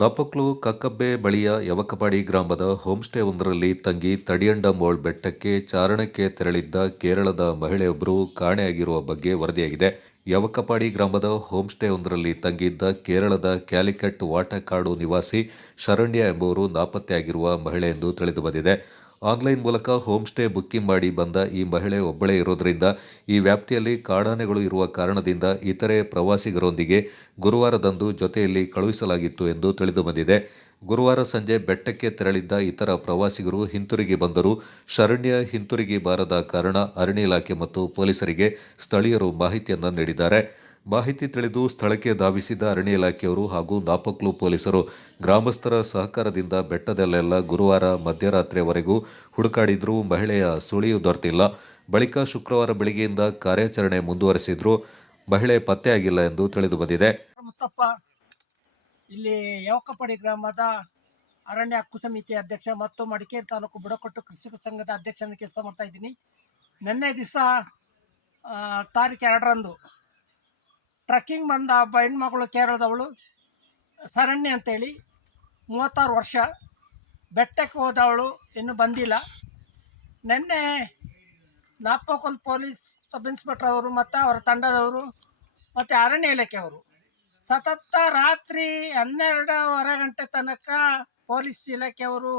ನಾಪಕ್ಲು ಕಕ್ಕಬ್ಬೆ ಬಳಿಯ ಯವಕಪಾಡಿ ಗ್ರಾಮದ ಹೋಂಸ್ಟೇ ಒಂದರಲ್ಲಿ ತಂಗಿ ತಡಿಯಂಡಮೋಳ್ ಬೆಟ್ಟಕ್ಕೆ ಚಾರಣಕ್ಕೆ ತೆರಳಿದ್ದ ಕೇರಳದ ಮಹಿಳೆಯೊಬ್ಬರು ಕಾಣೆಯಾಗಿರುವ ಬಗ್ಗೆ ವರದಿಯಾಗಿದೆ. ಯವಕಪಾಡಿ ಗ್ರಾಮದ ಹೋಂಸ್ಟೇ ಒಂದರಲ್ಲಿ ತಂಗಿದ್ದ ಕೇರಳದ ಕ್ಯಾಲಿಕಟ್ ವಾಟಕಾಡು ನಿವಾಸಿ ಶರಣ್ಯ ಎಂಬುವರು ನಾಪತ್ತೆಯಾಗಿರುವ ಮಹಿಳೆ ಎಂದು ತಿಳಿದುಬಂದಿದೆ. ಆನ್ಲೈನ್ ಮೂಲಕ ಹೋಂಸ್ಟೇ ಬುಕ್ಕಿಂಗ್ ಮಾಡಿ ಬಂದ ಈ ಮಹಿಳೆ ಒಬ್ಬಳೇ ಇರೋದ್ರಿಂದ ಈ ವ್ಯಾಪ್ತಿಯಲ್ಲಿ ಕಾಡಾನೆಗಳು ಇರುವ ಕಾರಣದಿಂದ ಇತರೆ ಪ್ರವಾಸಿಗರೊಂದಿಗೆ ಗುರುವಾರದಂದು ಜೊತೆಯಲ್ಲಿ ಕಳುಹಿಸಲಾಗಿತ್ತು ಎಂದು ತಿಳಿದುಬಂದಿದೆ. ಗುರುವಾರ ಸಂಜೆ ಬೆಟ್ಟಕ್ಕೆ ತೆರಳಿದ್ದ ಇತರ ಪ್ರವಾಸಿಗರು ಹಿಂತಿರುಗಿ ಬಂದರೂ ಶರಣ್ಯ ಹಿಂತಿರುಗಿ ಬಾರದ ಕಾರಣ ಅರಣ್ಯ ಇಲಾಖೆ ಮತ್ತು ಪೊಲೀಸರಿಗೆ ಸ್ಥಳೀಯರು ಮಾಹಿತಿಯನ್ನ ನೀಡಿದ್ದಾರೆ. ಮಾಹಿತಿ ತಿಳಿದು ಸ್ಥಳಕ್ಕೆ ಧಾವಿಸಿದ ಅರಣ್ಯ ಇಲಾಖೆಯವರು ಹಾಗೂ ನಾಪಕ್ಲು ಪೊಲೀಸರು ಗ್ರಾಮಸ್ಥರ ಸಹಕಾರದಿಂದ ಬೆಟ್ಟದಲ್ಲೆಲ್ಲ ಗುರುವಾರ ಮಧ್ಯರಾತ್ರಿಯವರೆಗೂ ಹುಡುಕಾಡಿದ್ರೂ ಮಹಿಳೆಯ ಸುಳಿವು ದೊರೆತಿಲ್ಲ. ಬಳಿಕ ಶುಕ್ರವಾರ ಬೆಳಗ್ಗೆಯಿಂದ ಕಾರ್ಯಾಚರಣೆ ಮುಂದುವರೆಸಿದ್ರೂ ಮಹಿಳೆ ಪತ್ತೆಯಾಗಿಲ್ಲ ಎಂದು ತಿಳಿದುಬಂದಿದೆ. ಮುತ್ತಪ್ಪ ಇಲ್ಲಿ ಯವಕಪಾಡಿ ಗ್ರಾಮದ ಅರಣ್ಯ ಹಕ್ಕು ಸಮಿತಿ ಅಧ್ಯಕ್ಷ ಮತ್ತು ಮಡಿಕೇರಿ ತಾಲೂಕು ಬುಡಕಟ್ಟು ಕೃಷಿಕ ಸಂಘದ ಅಧ್ಯಕ್ಷನ ಕೆಲಸ ಮಾಡ್ತಾ ಇದ್ದೀನಿ. ನಿನ್ನೆ ದಿವಸ ತಾರೀಕು 2ರಂದು ಟ್ರಕ್ಕಿಂಗ್ ಬಂದ ಒಬ್ಬ ಹೆಣ್ಮಗಳು ಕೇರಳದವಳು ಶರಣ್ಯ ಅಂತೇಳಿ 36 ವರ್ಷ ಬೆಟ್ಟಕ್ಕೆ ಹೋದವಳು ಇನ್ನೂ ಬಂದಿಲ್ಲ. ನಿನ್ನೆ ನಾಪೋಕಲ್ ಪೊಲೀಸ್ ಸಬ್ ಇನ್ಸ್ಪೆಕ್ಟರ್ ಅವರು ಮತ್ತು ಅವರ ತಂಡದವರು ಮತ್ತು ಅರಣ್ಯ ಇಲಾಖೆಯವರು ಸತತ ರಾತ್ರಿ 12:30 ಗಂಟೆ ತನಕ ಪೊಲೀಸ್ ಇಲಾಖೆಯವರು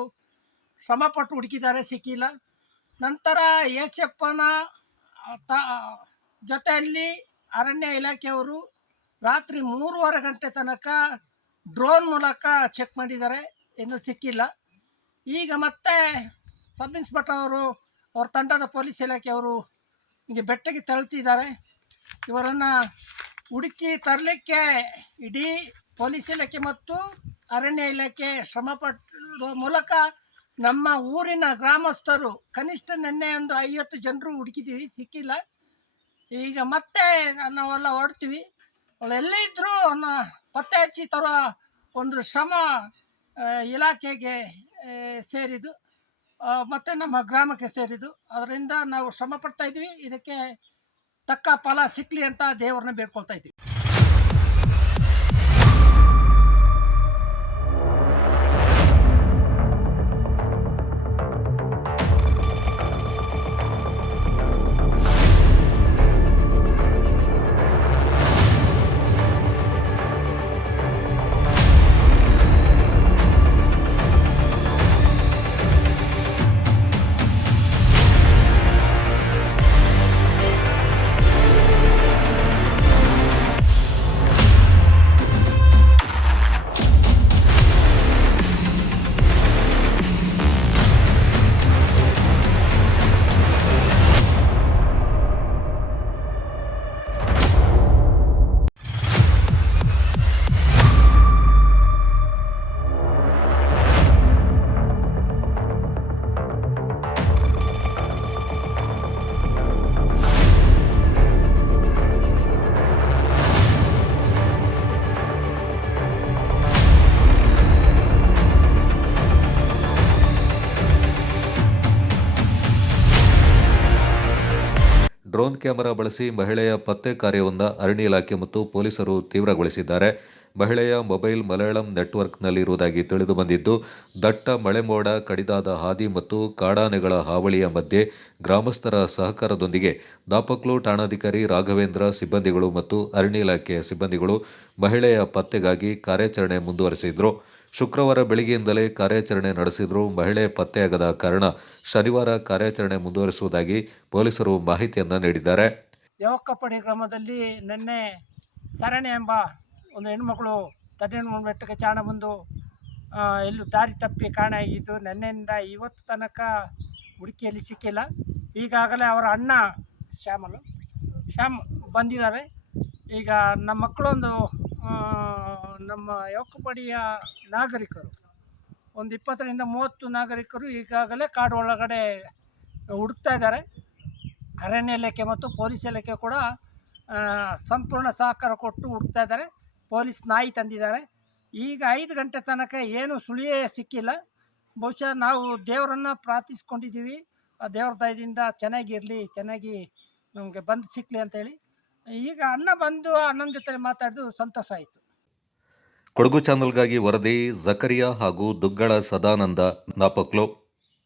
ಶ್ರಮಪಟ್ಟು ಹುಡುಕಿದ್ದಾರೆ, ಸಿಕ್ಕಿಲ್ಲ. ನಂತರ ಏಸಪ್ಪನ ಜೊತೆಯಲ್ಲಿ ಅರಣ್ಯ ಇಲಾಖೆಯವರು ರಾತ್ರಿ 3:30 ಗಂಟೆ ತನಕ ಡ್ರೋನ್ ಮೂಲಕ ಚೆಕ್ ಮಾಡಿದ್ದಾರೆ, ಇನ್ನೂ ಸಿಕ್ಕಿಲ್ಲ. ಈಗ ಮತ್ತೆ ಸಬ್ ಇನ್ಸ್ಪೆಕ್ಟರ್ ಅವರು ಅವ್ರ ತಂಡದ ಪೊಲೀಸ್ ಇಲಾಖೆಯವರು ಈಗ ಬೆಟ್ಟಕ್ಕೆ ತೆರಳುತ್ತಿದ್ದಾರೆ. ಇವರನ್ನು ಹುಡುಕಿ ತರಲಿಕ್ಕೆ ಇಡೀ ಪೊಲೀಸ್ ಇಲಾಖೆ ಮತ್ತು ಅರಣ್ಯ ಇಲಾಖೆ ಶ್ರಮಪಟ್ಟ ಮೂಲಕ ನಮ್ಮ ಊರಿನ ಗ್ರಾಮಸ್ಥರು ಕನಿಷ್ಠ ನಿನ್ನೆ ಒಂದು 50 ಜನರು ಹುಡುಕಿದ್ದೀವಿ, ಸಿಕ್ಕಿಲ್ಲ. ಈಗ ಮತ್ತೆ ನಾವೆಲ್ಲ ಹೊರಡ್ತೀವಿ. ಅವಳು ಎಲ್ಲೇ ಇದ್ದರೂ ಪತ್ತೆ ಹಚ್ಚಿ ತರೋ ಒಂದು ಶ್ರಮ ಇಲಾಖೆಗೆ ಸೇರಿದ್ದು ಮತ್ತು ನಮ್ಮ ಗ್ರಾಮಕ್ಕೆ ಸೇರಿದ್ದು. ಅದರಿಂದ ನಾವು ಶ್ರಮ ಪಡ್ತಾ ಇದ್ದೀವಿ. ಇದಕ್ಕೆ ತಕ್ಕ ಫಲ ಸಿಕ್ಕಲಿ ಅಂತ ದೇವರನ್ನ ಬೇಡ್ಕೊಳ್ತಾ ಇದ್ದೀವಿ. ಡ್ರೋನ್ ಕ್ಯಾಮೆರಾ ಬಳಸಿ ಮಹಿಳೆಯ ಪತ್ತೆ ಕಾರ್ಯವನ್ನು ಅರಣ್ಯ ಇಲಾಖೆ ಮತ್ತು ಪೊಲೀಸರು ತೀವ್ರಗೊಳಿಸಿದ್ದಾರೆ. ಮಹಿಳೆಯ ಮೊಬೈಲ್ ಮಲಯಾಳಂ ನೆಟ್ವರ್ಕ್ನಲ್ಲಿರುವುದಾಗಿ ತಿಳಿದುಬಂದಿದ್ದು, ದಟ್ಟ ಮಳೆಮೋಡ ಕಡಿದಾದ ಹಾದಿ ಮತ್ತು ಕಾಡಾನೆಗಳ ಹಾವಳಿಯ ಮಧ್ಯೆ ಗ್ರಾಮಸ್ಥರ ಸಹಕಾರದೊಂದಿಗೆ ನಾಪಕ್ಲು ಠಾಣಾಧಿಕಾರಿ ರಾಘವೇಂದ್ರ ಸಿಬ್ಬಂದಿಗಳು ಮತ್ತು ಅರಣ್ಯ ಇಲಾಖೆಯ ಸಿಬ್ಬಂದಿಗಳು ಮಹಿಳೆಯ ಪತ್ತೆಗಾಗಿ ಕಾರ್ಯಾಚರಣೆ ಮುಂದುವರೆಸಿದ್ರು. ಶುಕ್ರವಾರ ಬೆಳಗ್ಗೆಯಿಂದಲೇ ಕಾರ್ಯಾಚರಣೆ ನಡೆಸಿದ್ರೂ ಮಹಿಳೆ ಪತ್ತೆಯಾಗದ ಕಾರಣ ಶನಿವಾರ ಕಾರ್ಯಾಚರಣೆ ಮುಂದುವರಿಸುವುದಾಗಿ ಪೊಲೀಸರು ಮಾಹಿತಿಯನ್ನ ನೀಡಿದ್ದಾರೆ. ಯವಕಪಾಡಿ ಗ್ರಾಮದಲ್ಲಿ ನಿನ್ನೆ ಶರಣ್ಯ ಎಂಬ ಒಂದು ಹೆಣ್ಮಗಳು ತಡಿಯಂಡಮೋಳ್ ಬೆಟ್ಟಕ್ಕೆ ಚಾರಣ ಬಂದು ಎಲ್ಲೂ ದಾರಿ ತಪ್ಪಿ ಕಾಣೆಯಾಗಿದ್ದು, ನಿನ್ನೆಯಿಂದ ಇವತ್ತು ತನಕ ಹುಡುಕಿಯಲ್ಲಿ ಸಿಕ್ಕಿಲ್ಲ. ಈಗಾಗಲೇ ಅವರ ಅಣ್ಣ ಶ್ಯಾಮ್ ಬಂದಿದ್ದಾರೆ. ಈಗ ನಮ್ಮ ಮಕ್ಕಳೊಂದು ನಮ್ಮ ಯವಕಪಾಡಿಯ ನಾಗರಿಕರು ಒಂದು 20ರಿಂದ 30 ನಾಗರಿಕರು ಈಗಾಗಲೇ ಕಾಡು ಒಳಗಡೆ ಹುಡುಕ್ತಾ ಇದ್ದಾರೆ. ಅರಣ್ಯ ಇಲಾಖೆ ಮತ್ತು ಪೊಲೀಸ್ ಇಲಾಖೆ ಕೂಡ ಸಂಪೂರ್ಣ ಸಹಕಾರ ಕೊಟ್ಟು ಹುಡುಕ್ತಾ ಇದ್ದಾರೆ. ಪೊಲೀಸ್ ನಾಯಿ ತಂದಿದ್ದಾರೆ. ಈಗ 5 ಗಂಟೆ ತನಕ ಏನು ಸುಳಿಯೇ ಸಿಕ್ಕಿಲ್ಲ. ಬಹುಶಃ ನಾವು ದೇವರನ್ನು ಪ್ರಾರ್ಥಿಸ್ಕೊಂಡಿದ್ದೀವಿ, ಆ ದೇವ್ರ ದಯದಿಂದ ಚೆನ್ನಾಗಿರಲಿ, ಚೆನ್ನಾಗಿ ನಮಗೆ ಬಂದು ಸಿಕ್ಕಲಿ ಅಂತೇಳಿ. ಈಗ ಅಣ್ಣ ಬಂದು ಅಣ್ಣನ ಜೊತೆ ಮಾತಾಡಿದ್ದು ಸಂತೋಷ ಆಯಿತು. ಕೊಡಗು ಚಾನಲ್ಗಾಗಿ ವರದಿ ಜಕರಿಯಾ ಹಾಗೂ ದುಗ್ಗಳ ಸದಾನಂದ ನಾಪಕ್ಲು.